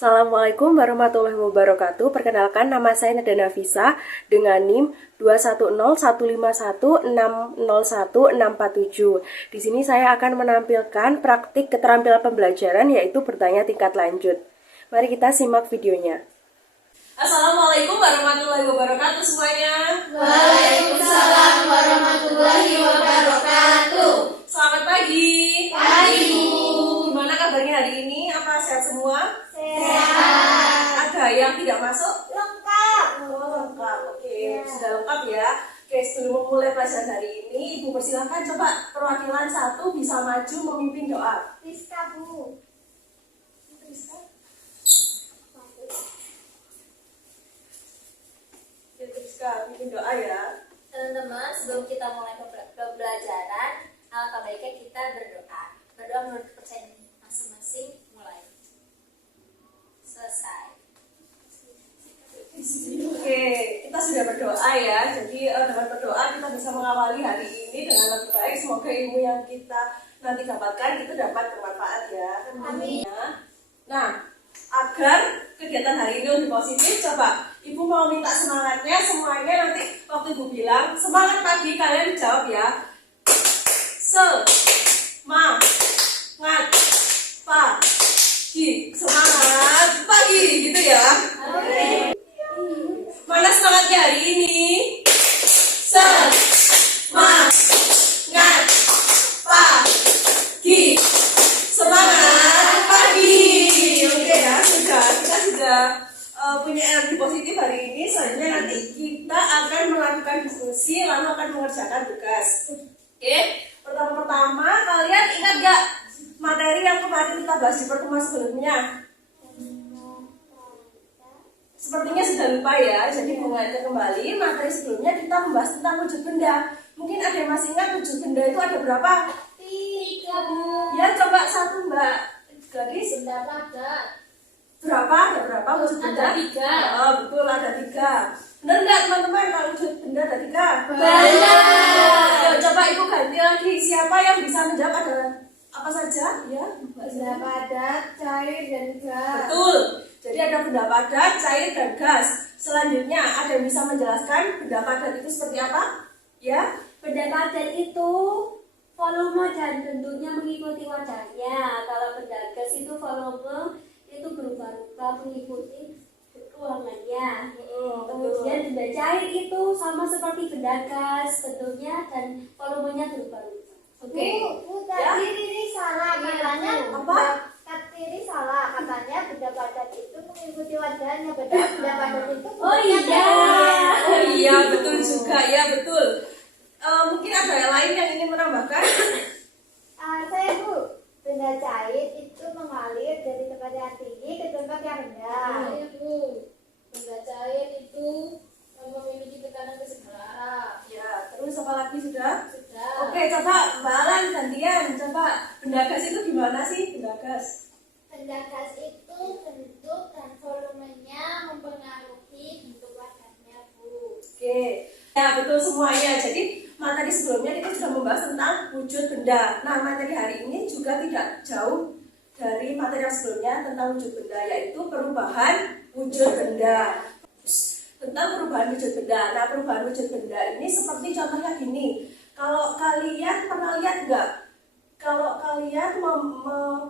Assalamualaikum warahmatullahi wabarakatuh. Perkenalkan, nama saya Nada Nafisa dengan NIM 21015160167. Di sini saya akan menampilkan praktik keterampilan pembelajaran yaitu bertanya tingkat lanjut. Mari kita simak videonya. Assalamualaikum warahmatullahi wabarakatuh semuanya. Waalaikumsalam warahmatullahi wabarakatuh. Selamat pagi. Pagi. Gimana kabarnya hari ini? Apa sehat semua? Sehat. Ada yang tidak masuk? Lengkap. Oh, lengkap. Oke, sudah lengkap ya. Oke, sebelum memulai pelajaran hari ini, Ibu persilahkan coba perwakilan satu bisa maju memimpin doa. Rizka, Bu. Rizka, mimpin doa ya. Teman-teman, sebelum kita mulai pembelajaran, alangkah baiknya kita berdoa. Berdoa menurut kepercayaan masing-masing, mulai. Selesai. Oke, kita sudah berdoa ya. Jadi dengan berdoa kita bisa mengawali hari ini dengan lebih baik. Semoga ilmu yang kita nanti dapatkan itu dapat bermanfaat ya. Amin. Nah, agar kegiatan hari ini lebih positif, coba Ibu mau minta semangatnya semuanya. Nanti waktu Ibu bilang semangat pagi, kalian jawab ya. Semangat pagi, semangat pagi gitu ya. Mana semangatnya hari ini? Semangat pagi, semangat pagi. Oke ya, kita sudah punya energi positif hari ini. Selanjutnya nanti kita akan melakukan diskusi lalu akan mengerjakan tugas. Oke, pertama-tama kalian ingat gak materi yang kemarin kita bahas di pertemuan sebelumnya? Sepertinya sudah lupa ya, jadi mengingatkan kembali materi sebelumnya kita membahas tentang wujud benda. Mungkin ada yang masih ingat wujud benda itu ada berapa? 3, Bu. Ya, coba satu Mbak Gadis. Benda padat. Berapa? Ada berapa wujud benda? Ada 3. Oh, betul, ada 3. Benar nggak teman-teman kalau wujud benda ada 3? Benar. Ayo, coba Ibu ganti lagi. Siapa yang bisa menjawab ada apa saja? Ya. Benda padat, cair, dan gas. Betul. Jadi ada benda padat, cair, dan gas. Selanjutnya ada yang bisa menjelaskan benda padat itu seperti apa? Ya. Benda padat itu volume dan bentuknya mengikuti wajarnya. Kalau benda gas itu volume itu berubah-ubah mengikuti ruangannya. Kemudian benda cair itu sama seperti benda gas, bentuknya dan volumenya berubah-ubah. Oke. Bu, Ya. tadi Riri salah. Katanya Apa? Riri salah. Katanya benda padat itu mengikuti wajarnya. Benda padat itu Oh iya. Oh iya, betul juga ya, betul. Mungkin ada yang lain yang ingin menambahkan? Saya, Bu. Benda cair itu mengalir dari tempat yang tinggi ke tempat yang rendah. Iya, Bu. Benda cair itu memiliki tekanan ke segala arah. Ya, terus apa lagi sudah? Sudah. Oke, coba Mbak Alan gantian. Coba benda gas itu gimana sih benda gas? Benda gas itu bentuk dan volumenya mempengaruhi bentuk wajarnya, Bu. Oke, ya betul semuanya. Jadi materi sebelumnya kita sudah membahas tentang wujud benda. Nah, materi hari ini juga tidak jauh dari materi yang sebelumnya tentang wujud benda, yaitu perubahan wujud benda. Tentang perubahan wujud benda. Nah, perubahan wujud benda ini seperti contohnya gini. Kalau kalian pernah lihat nggak? Kalau kalian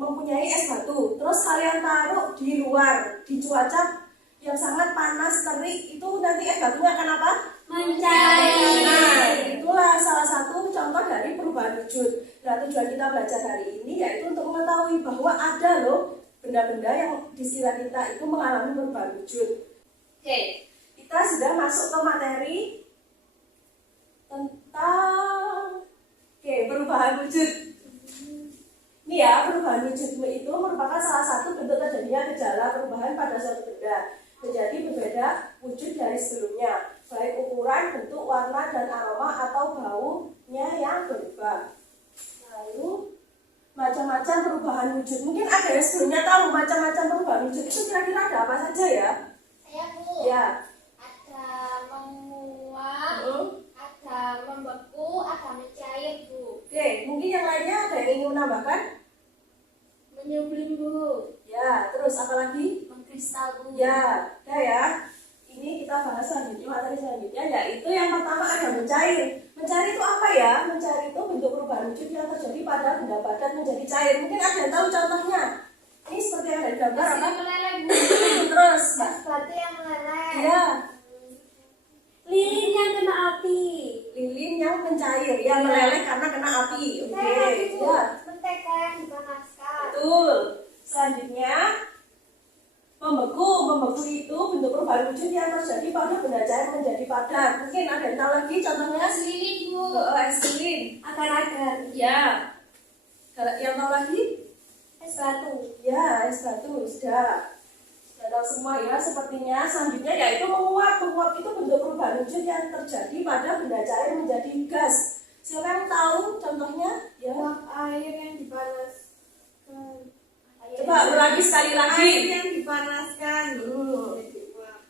mempunyai es batu, terus kalian taruh di luar, di cuaca yang sangat panas, terik, itu nanti es batunya akan apa? Mencair. Nah, itulah salah satu contoh dari perubahan wujud. Nah, tujuan kita belajar hari ini yaitu untuk mengetahui bahwa ada loh benda-benda yang di sekitar kita itu mengalami perubahan wujud. Oke, kita sudah masuk ke materi tentang perubahan wujud. Ini ya, perubahan wujud itu merupakan salah satu bentuk terjadinya gejala perubahan pada suatu benda menjadi berbeda wujud dari sebelumnya, baik ukuran, bentuk, warna, dan aroma atau baunya yang berubah. Lalu macam-macam perubahan wujud. Mungkin ada yang sebelumnya tahu macam-macam perubahan wujud itu kira-kira ada apa saja ya? Saya, Bu. Ya. Ada menguap, ada membeku, ada mencair, Bu. Oke, mungkin yang lainnya ada yang ingin menambahkan? Menyublim, Bu. Ya, terus apa lagi? kristal Bu. Ya, udah ya. Ini kita bahas selanjutnya, materi selanjutnya yaitu yang pertama ada mencair. Mencair itu apa ya? Mencair itu bentuk perubahan wujud yang terjadi pada benda padat menjadi cair. Mungkin ada yang tahu contohnya. Ini seperti yang ada di gambar apa? meleleh Bu. Terus, Es batu yang meleleh. ya, Lilin yang kena api. lilin yang mencair, yang meleleh karena kena api. Oke, Saya lagi Bu, ya, mentega yang dipanaskan. betul. Selanjutnya, membeku. Membeku itu bentuk perubahan wujud yang terjadi pada benda cair menjadi padat. Mungkin ada yang tahu lagi contohnya? Es lilin Bu. Es lilin. Agar-agar. Ya. Yang tahu lagi? Es batu. Ya, es batu. Sudah tahu semua ya sepertinya. Selanjutnya yaitu menguap. Menguap itu bentuk perubahan wujud yang terjadi pada benda cair menjadi gas. Siapa yang tahu contohnya? Ya. Uap air yang dipanaskan. Coba ulangi sekali lagi. Air yang dipanaskan.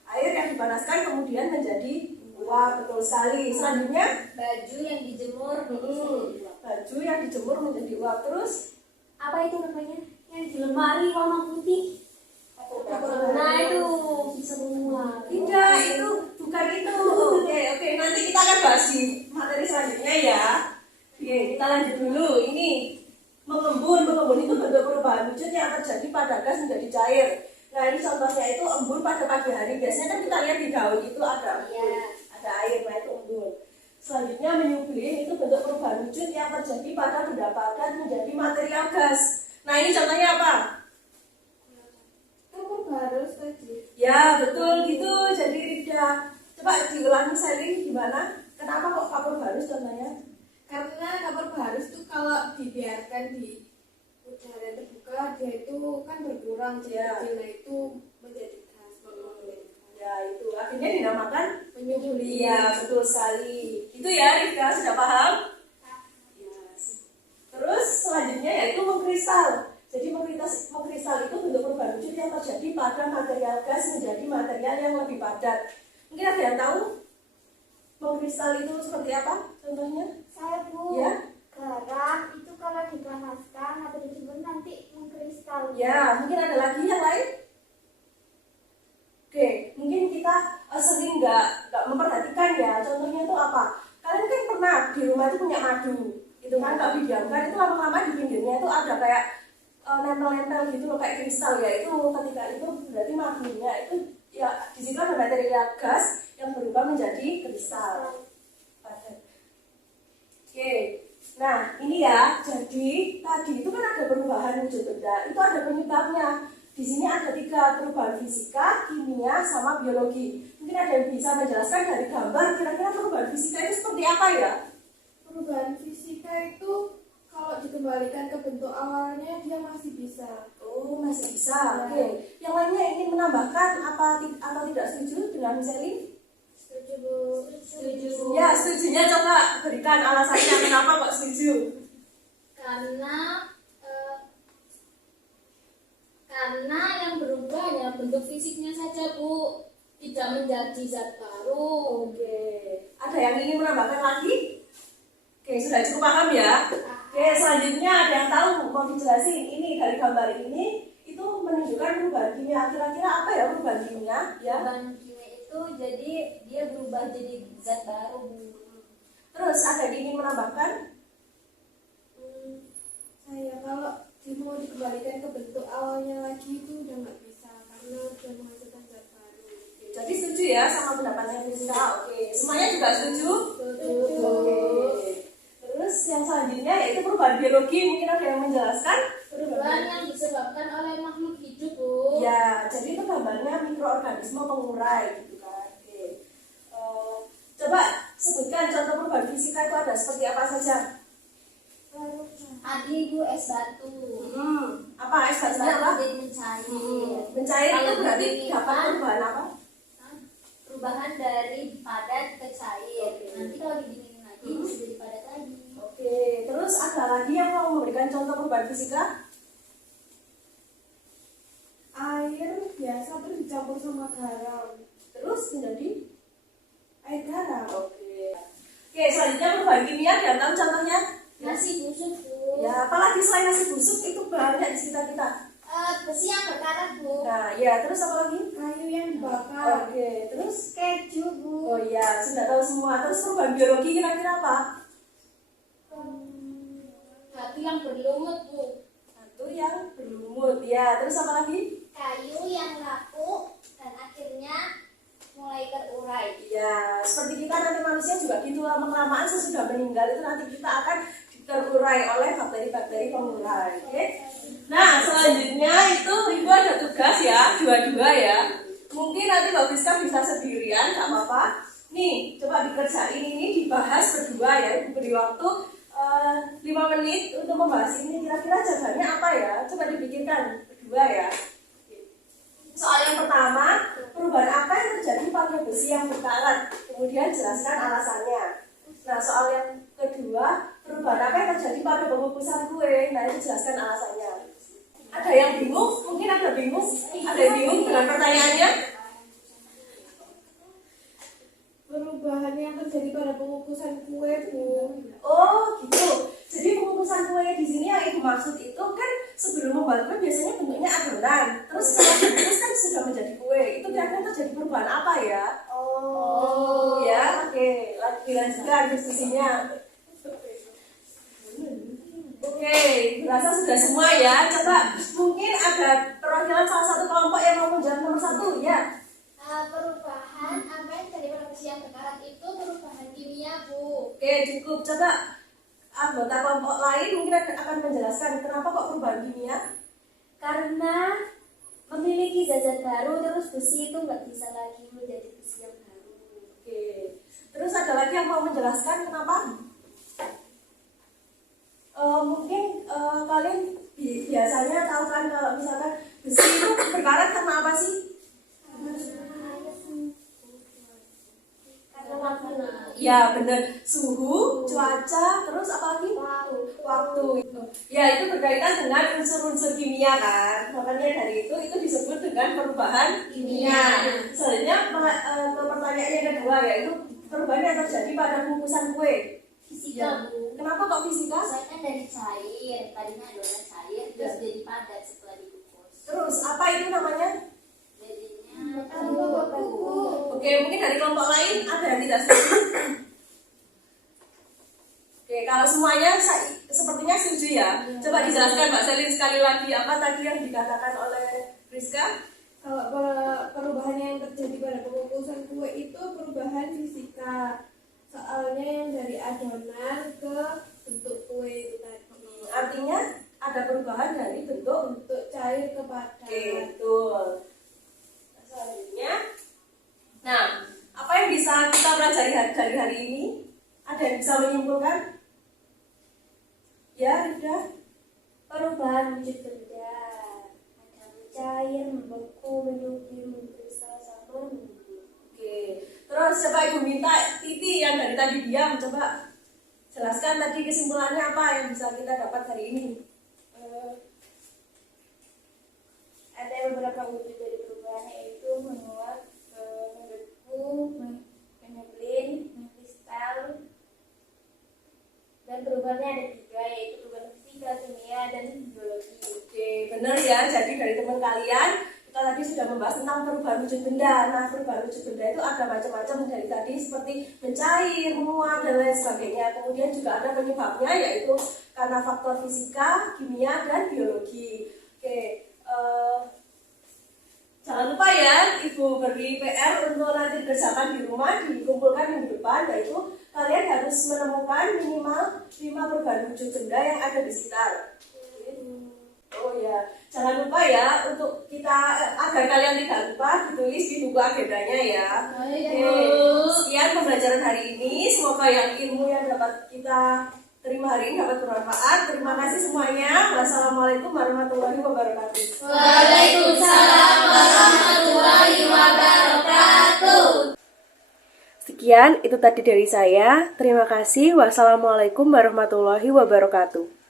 Air yang dipanaskan kemudian menjadi uap. Betul sekali. Selanjutnya Baju yang dijemur. baju yang dijemur menjadi uap. Terus Apa itu namanya? Yang di lemari warna putih. Nah itu bisa menguap. tidak, itu bukan itu. Oke, nanti kita akan bahas di materi selanjutnya ya. Oke, kita lanjut dulu. Ini mengembun itu bentuk perubahan wujud yang terjadi pada gas menjadi cair. Nah, ini contohnya itu embun pada pagi hari. Biasanya kan kita lihat di daun itu ada embun, ada air, nah itu embun. Selanjutnya menyublim itu bentuk perubahan wujud yang terjadi pada benda padat menjadi material gas. Nah, ini contohnya apa? Kapur barus tadi. Ya, betul gitu. Jadi Rida, coba diulangi Selin gimana? Kenapa kok kapur barus contohnya? Karena kapur barus itu kalau dibiarkan di udara terbuka dia itu kan berkurang Ya. jadi itu menjadi gas. Ya, itu akhirnya dinamakan Menyublim. iya, betul sekali. Itu ya, Rida, sudah paham? Ya. Terus selanjutnya yaitu mengkristal. Jadi mengkristal itu bentuk perubahan wujud yang terjadi pada material gas menjadi material yang lebih padat. Mungkin ada yang tahu mengkristal itu seperti apa? Contohnya? Saya Bu, Ya. garam itu kalau dipanaskan atau dijemur nanti mengkristal. Ya, mungkin ada lagi yang lain? Oke, mungkin kita sering nggak memperhatikan ya. Contohnya itu apa? Kalian kan pernah di rumah itu punya madu, itu kan kalau didiamkan itu lama-lama di pinggirnya itu ada kayak nempel-nempel gitu loh kayak kristal ya. Itu ketika itu berarti madunya itu ya di situ ada material gas yang berubah menjadi kristal. Oke, nah ini ya. Jadi tadi itu kan ada perubahan wujud benda, itu ada penyebabnya. Di sini ada 3 perubahan fisika, kimia, sama biologi. Mungkin ada yang bisa menjelaskan dari gambar kira-kira perubahan fisika itu seperti apa ya? Perubahan fisika itu kalau dikembalikan ke bentuk awalnya dia masih bisa. Oh, masih bisa. Oke. Yang lainnya ingin menambahkan apa tidak setuju dengan Selin? Setuju Bu. Setuju. Ya, setujunya coba berikan alasannya kenapa kok setuju. Karena yang berubah hanya bentuk fisiknya saja Bu, tidak menjadi zat baru. Oke. Ada yang ingin menambahkan lagi? Oke, sudah cukup paham ya? Oke, selanjutnya ada yang tahu mau dijelasin ini dari gambar ini itu menunjukkan perubahan kimia. Kira-kira apa ya perubahan kimia? Ya. Perubahan kimia itu jadi dia berubah jadi zat baru Bu. Terus ada yang ingin menambahkan? Saya kalau dia mau dikembalikan ke bentuk awalnya lagi itu udah nggak bisa karena udah menghasilkan zat baru. Jadi setuju ya sama pendapatnya Rizka? Oke, semuanya juga setuju? Setuju. Oke. Terus yang selanjutnya yaitu perubahan biologi. Mungkin ada yang menjelaskan? Perubahan yang disebabkan oleh makhluk hidup Bu. Ya, jadi itu gambarnya mikroorganisme pengurai gitu kan. Oke. Coba sebutkan contoh perubahan fisika itu ada seperti apa saja? Tadi Bu es batu. Apa es batunya apa? Jadi mencair. Mencair itu Kalau berarti begini dapat kan? perubahan apa? Perubahan dari padat ke cair. Nanti kalau didinginin lagi bisa jadi padat lagi. Oke, terus ada lagi yang mau memberikan contoh perubahan fisika? Air biasa terus dicampur sama garam. Terus menjadi Air garam. oke. Oke, selanjutnya perubahan kimia dan tahu contohnya? Nasi busuk Bu. Ya, apalagi selain nasi busuk itu banyak di sekitar kita. besi yang berkarat, Bu. Nah, ya, terus apa lagi? Kayu yang dibakar. Oke, terus? Keju, Bu. Oh iya, sudah tahu semua. Terus perubahan biologi kira-kira apa? Batu yang berlumut, Bu. Batu yang berlumut, ya. Terus apa lagi? Kayu yang rapuh dan akhirnya mulai terurai. Ya, seperti kita nanti manusia juga gitu, lama-kelamaan sesudah meninggal itu nanti kita akan terurai oleh bakteri-bakteri pengurai. Oke? Nah, selanjutnya itu Ibu ada tugas ya, dua-dua ya. Mungkin nanti Mbak Friska bisa sendirian, nggak apa-apa. Nih, coba dikerjain ini, dibahas berdua ya. Ibu beri waktu 5 menit untuk membahas ini. Kira-kira jawabannya apa ya? Coba dipikirkan berdua ya. Soal yang pertama, perubahan apa yang terjadi pada besi yang berkarat? Kemudian jelaskan alasannya. Nah, soal yang kedua, perubahan apa yang terjadi pada pengukusan kue? Nah, itu jelaskan alasannya. Ada yang bingung? Mungkin ada bingung? Ada yang bingung dengan pertanyaannya? Perubahan yang terjadi pada pengukusan kue, Bu. Oh, gitu. Jadi pengukusan kue di sini yang Ibu maksud itu kan sebelum membuat kue biasanya bentuknya adonan. Terus setelah dikukus kan sudah menjadi kue. Itu kira-kira terjadi perubahan apa ya? Oh, ya. Oke, dilanjutkan diskusinya. Oke, berasa sudah semua ya. Coba mungkin ada perwakilan salah satu kelompok yang mau menjawab nomor 1 ya. Perubahan apa yang terjadi pada besi yang berkarat itu perubahan kimia, Bu. Oke, cukup. Coba anggota kelompok lain mungkin akan menjelaskan kenapa kok perubahan kimia. Karena memiliki zat baru, terus besi itu nggak bisa lagi menjadi besi yang baru. Oke, terus ada lagi yang mau menjelaskan kenapa? Mungkin kalian biasanya tahu kan kalau misalkan besi itu berkarat karena apa sih? Karena waktu. Ya benar, suhu, cuaca, terus apa lagi? Waktu. Ya itu berkaitan dengan unsur-unsur kimia kan. Makanya dari itu disebut dengan perubahan kimia. Selanjutnya ke pertanyaan yang kedua yaitu perubahan yang terjadi pada pengukusan kue. Fisika, Bu. Kenapa kok fisika? Soalnya kan dari cair, tadinya adonan cair, terus jadi padat setelah dikukus. Terus apa itu namanya? Jadinya Oke, mungkin dari kelompok lain ada yang tidak setuju? Oke, kalau semuanya sepertinya setuju ya. Coba dijelaskan Mbak Selin sekali lagi apa tadi yang dikatakan oleh Rizka? Kalau perubahan yang terjadi pada pengukusan kue itu perubahan fisika. Soalnya yang dari adonan ke bentuk kue itu tadi. Artinya ada perubahan dari bentuk. Cair ke padat. Oke, betul. Selanjutnya, nah, apa yang bisa kita pelajari dari hari ini? Ada yang bisa menyimpulkan? Ya, Rida? perubahan wujud benda. Ada mencair, membeku, menyublim, mengkristal, sama mengembun. Oke, terus coba Ibu minta Titi yang dari tadi diam, coba jelaskan tadi kesimpulannya apa yang bisa kita dapat hari ini. Ada beberapa wujud dari perubahan yaitu menguap, membeku, menyublim, mengkristal. Dan perubahannya ada 3 yaitu perubahan fisika, kimia, dan biologi. Oke, benar ya. Jadi dari teman kalian kita tadi sudah membahas tentang perubahan wujud benda. Nah, perubahan wujud benda itu ada macam-macam dari tadi seperti mencair, menguap dan lain sebagainya. Kemudian juga ada penyebabnya yaitu karena faktor fisika, kimia dan biologi. Oke, jangan lupa ya Ibu beri PR untuk nanti dikerjakan di rumah, dikumpulkan minggu depan, yaitu kalian harus menemukan minimal 5 perubahan wujud benda yang ada di sekitar. Oh ya, jangan lupa ya untuk kita agar kalian tidak lupa ditulis di buku agendanya ya. Oke, sekian pembelajaran hari ini. Semoga yang ilmu yang dapat kita terima hari ini dapat bermanfaat. Terima kasih semuanya. Wassalamualaikum warahmatullahi wabarakatuh. Waalaikumsalam warahmatullahi wabarakatuh. Sekian itu tadi dari saya. Terima kasih. Wassalamualaikum warahmatullahi wabarakatuh.